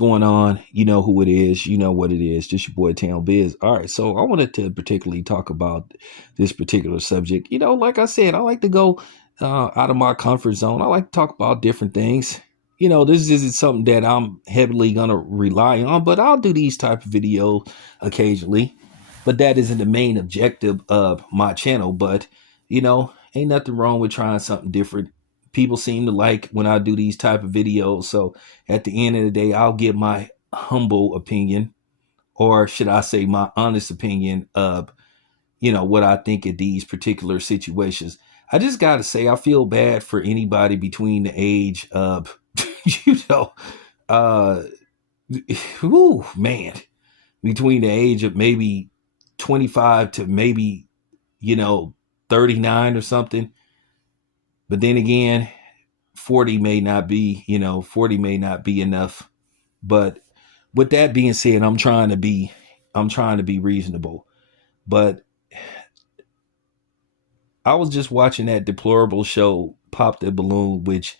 going on? You know who it is. You know what it is. Just your boy Town Biz. All right. So I wanted to particularly talk about this particular subject. Like I said, I like to go out of my comfort zone. I like to talk about different things. This isn't something that I'm heavily going to rely on, but I'll do these type of videos occasionally. But that isn't the main objective of my channel. But, ain't nothing wrong with trying something different. People seem to like when I do these type of videos. So at the end of the day, I'll give my humble opinion, or should I say my honest opinion of, what I think of these particular situations. I just got to say, I feel bad for anybody between the age of, you know, uh, whew, man, between the age of maybe 25 to maybe, you know, 39 or something. But then again, 40 may not be enough. But with that being said, I'm trying to be reasonable. But I was just watching that deplorable show, Pop the Balloon, which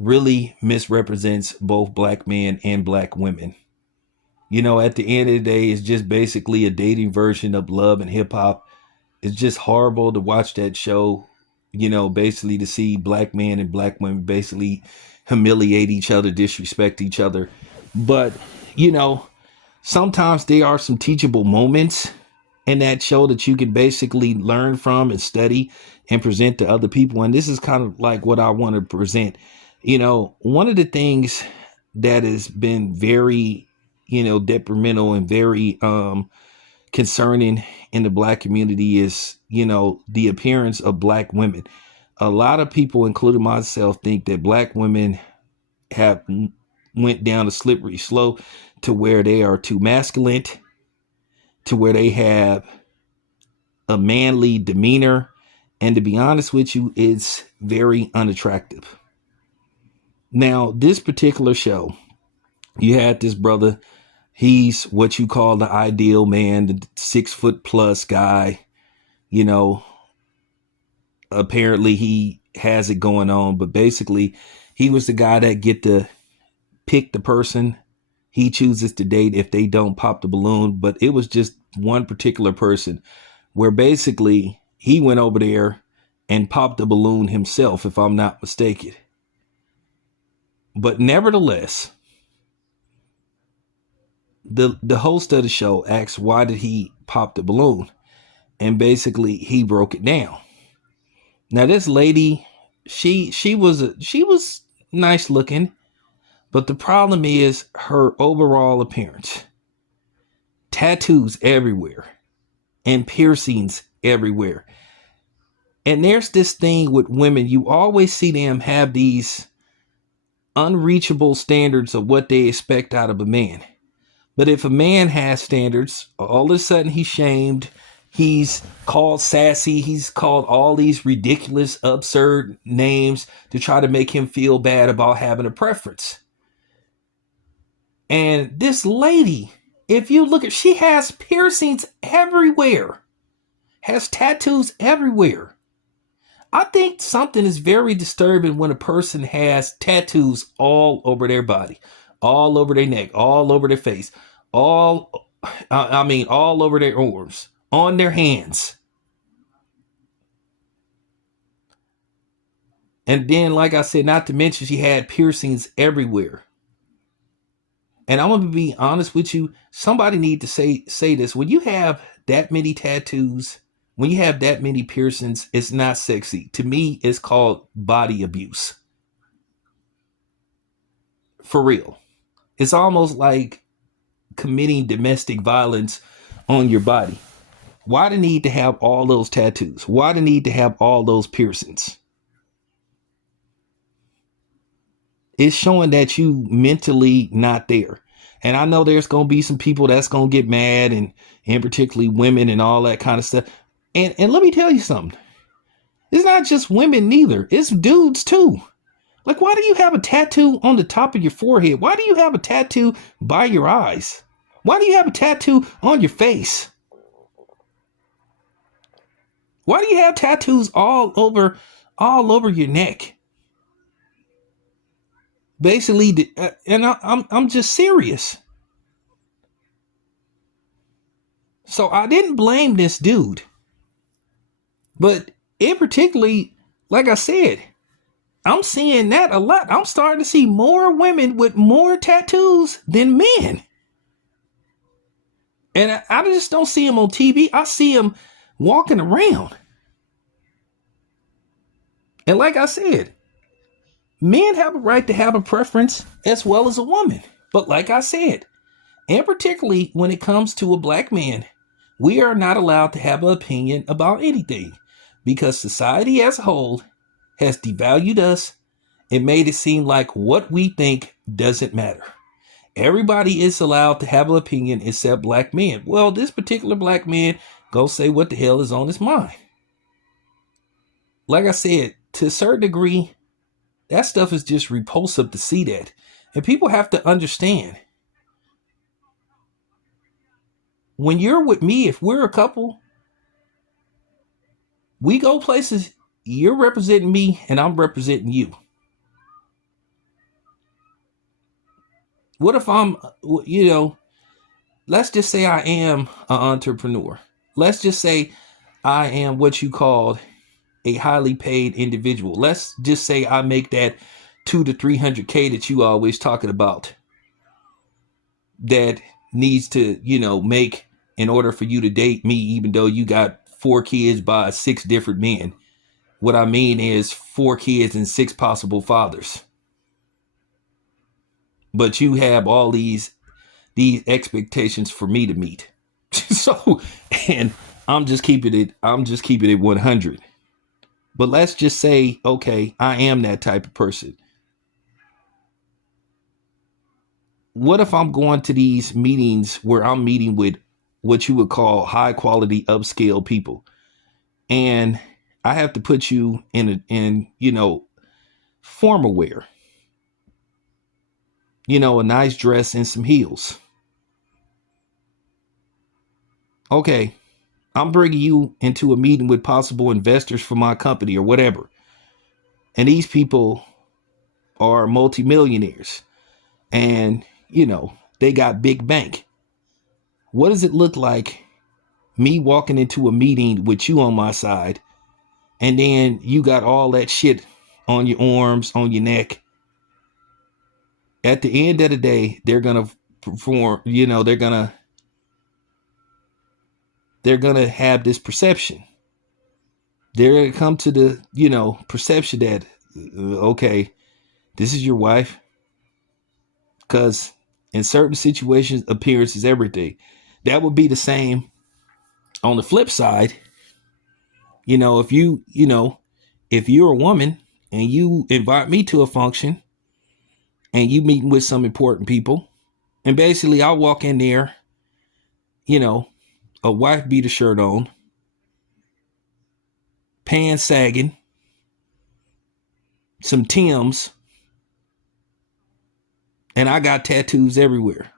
really misrepresents both black men and black women. At the end of the day, it's just basically a dating version of Love and Hip Hop. It's just horrible to watch that show, basically to see black men and black women basically humiliate each other, disrespect each other. But, you know, sometimes there are some teachable moments in that show that you can basically learn from and study and present to other people. And this is kind of like what I want to present. One of the things that has been very, detrimental and very concerning in the black community is, the appearance of black women. A lot of people, including myself, think that black women have went down a slippery slope to where they are too masculine, to where they have a manly demeanor. And to be honest with you, it's very unattractive. Now, this particular show, you had this brother. He's what you call the ideal man, the 6 foot plus guy. You know, apparently he has it going on, but basically he was the guy that get to pick the person he chooses to date if they don't pop the balloon. But it was just one particular person where basically he went over there and popped the balloon himself, if I'm not mistaken. But nevertheless, the host of the show asked why did he pop the balloon, and basically he broke it down. Now this lady, she was nice looking, but the problem is her overall appearance. Tattoos everywhere and piercings everywhere. And there's this thing with women, you always see them have these unreachable standards of what they expect out of a man. But if a man has standards, all of a sudden he's shamed. He's called sassy. He's called all these ridiculous, absurd names to try to make him feel bad about having a preference. And this lady, if you look at, she has piercings everywhere, has tattoos everywhere. I think something is very disturbing when a person has tattoos all over their body, all over their neck, all over their face, all over their arms, on their hands. And then, like I said, not to mention she had piercings everywhere. And I'm going to be honest with you. Somebody need to say this. When you have that many tattoos, when you have that many piercings, it's not sexy. To me, it's called body abuse. For real. It's almost like committing domestic violence on your body. Why the need to have all those tattoos? Why the need to have all those piercings? It's showing that you mentally not there. And I know there's going to be some people that's going to get mad, and particularly women and all that kind of stuff. And let me tell you something. It's not just women neither. It's dudes too. Like, why do you have a tattoo on the top of your forehead? Why do you have a tattoo by your eyes? Why do you have a tattoo on your face? Why do you have tattoos all over your neck? Basically, and I'm just serious. So I didn't blame this dude, but in particularly, like I said, I'm seeing that a lot. I'm starting to see more women with more tattoos than men. And I just don't see them on TV. I see them walking around. And like I said, men have a right to have a preference as well as a woman. But like I said, and particularly when it comes to a black man, we are not allowed to have an opinion about anything because society as a whole has devalued us and made it seem like what we think doesn't matter. Everybody is allowed to have an opinion except black men. Well, this particular black man go say what the hell is on his mind. Like I said, to a certain degree, that stuff is just repulsive to see that. And people have to understand, when you're with me, if we're a couple, we go places, you're representing me and I'm representing you. What if I'm, let's just say I am an entrepreneur. Let's just say I am what you call a highly paid individual. Let's just say I make that 2 to 300K that you always talking about, that needs to, make in order for you to date me, even though you got 4 kids by 6 different men. What I mean is 4 kids and 6 possible fathers. But you have all these expectations for me to meet. So, and I'm just keeping it 100. But let's just say, okay, I am that type of person. What if I'm going to these meetings where I'm meeting with what you would call high quality upscale people, and I have to put you in formal wear, a nice dress and some heels. Okay, I'm bringing you into a meeting with possible investors for my company or whatever. And these people are multimillionaires and, they got big bank. What does it look like me walking into a meeting with you on my side and then you got all that shit on your arms, on your neck? At the end of the day, they're going to perform, they're going to have this perception. They're going to come to the, perception that, okay, this is your wife. Because in certain situations, appearance is everything. That would be the same on the flip side. If if you're a woman and you invite me to a function and you meeting with some important people, and basically I walk in there, a wife beater shirt on, pants sagging, some Timbs, and I got tattoos everywhere.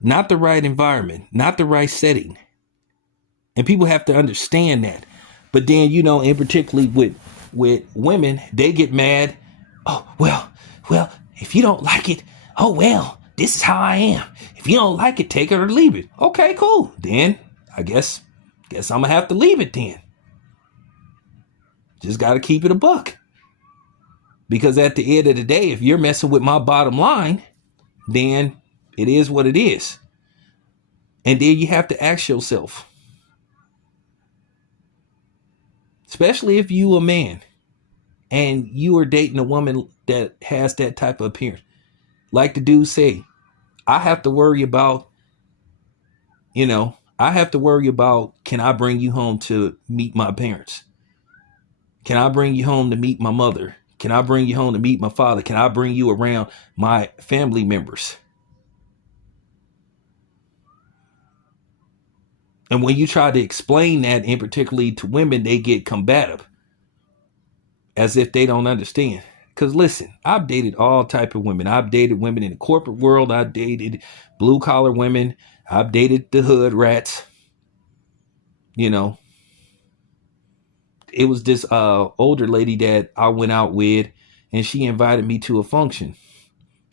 Not the right environment, not the right setting. And people have to understand that. But then, in particularly with women, they get mad. Oh, well, if you don't like it, oh, well, this is how I am. If you don't like it, take it or leave it. Okay, cool. Then I guess I'm going to have to leave it then. Just got to keep it a buck. Because at the end of the day, if you're messing with my bottom line, then it is what it is. And then you have to ask yourself, especially if you a man and you are dating a woman that has that type of appearance, like the dude say, I have to worry about, can I bring you home to meet my parents? Can I bring you home to meet my mother? Can I bring you home to meet my father? Can I bring you around my family members? And when you try to explain that, in particularly to women, they get combative, as if they don't understand. Because listen, I've dated all type of women. I've dated women in the corporate world. I've dated blue collar women. I've dated the hood rats. It was this older lady that I went out with, and she invited me to a function.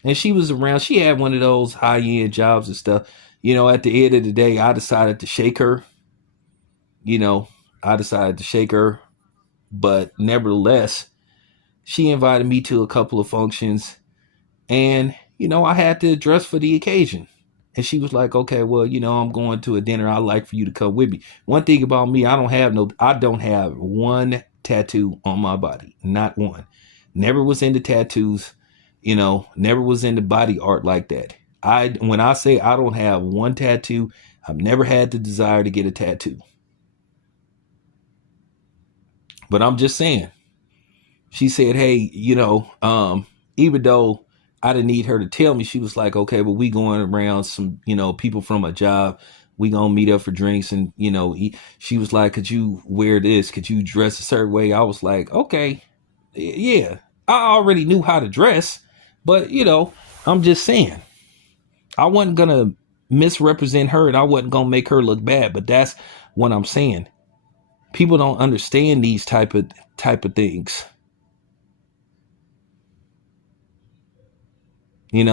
And she was around. She had one of those high-end jobs and stuff. At the end of the day, I decided to shake her. You know, I decided to shake her. But nevertheless, she invited me to a couple of functions. And, I had to dress for the occasion. And she was like, okay, well, I'm going to a dinner. I'd like for you to come with me. One thing about me, I don't have one tattoo on my body. Not one. Never was into tattoos, never was into body art like that. When I say I don't have one tattoo, I've never had the desire to get a tattoo. But I'm just saying, she said, hey, even though I didn't need her to tell me, she was like, okay, well, we going around some, people from a job. We gonna meet up for drinks. And, she was like, could you wear this? Could you dress a certain way? I was like, okay, yeah, I already knew how to dress. But, I'm just saying, I wasn't going to misrepresent her and I wasn't going to make her look bad. But that's what I'm saying. People don't understand these type of things.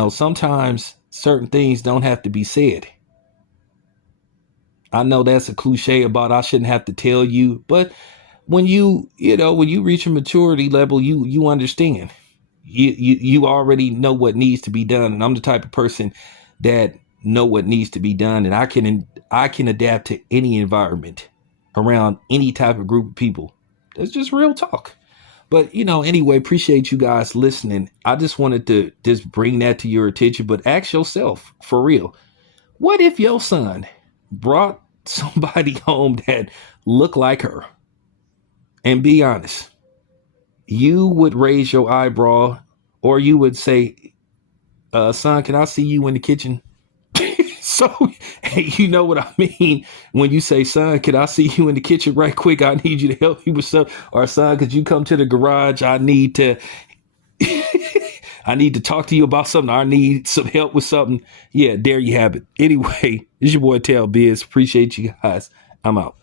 Sometimes certain things don't have to be said. I know that's a cliche about I shouldn't have to tell you, but when you reach a maturity level, you understand. You already know what needs to be done, and I'm the type of person that know what needs to be done, and I can adapt to any environment around any type of group of people. That's just real talk. But anyway, appreciate you guys listening. I just wanted to just bring that to your attention, but ask yourself for real, what if your son brought somebody home that looked like her? And be honest, you would raise your eyebrow, or you would say, son, can I see you in the kitchen? So, hey, you know what I mean? When you say, son, can I see you in the kitchen right quick? I need you to help me with something. Or son, could you come to the garage? I need to talk to you about something. I need some help with something. Yeah, there you have it. Anyway, it's your boy Tail Biz. Appreciate you guys. I'm out.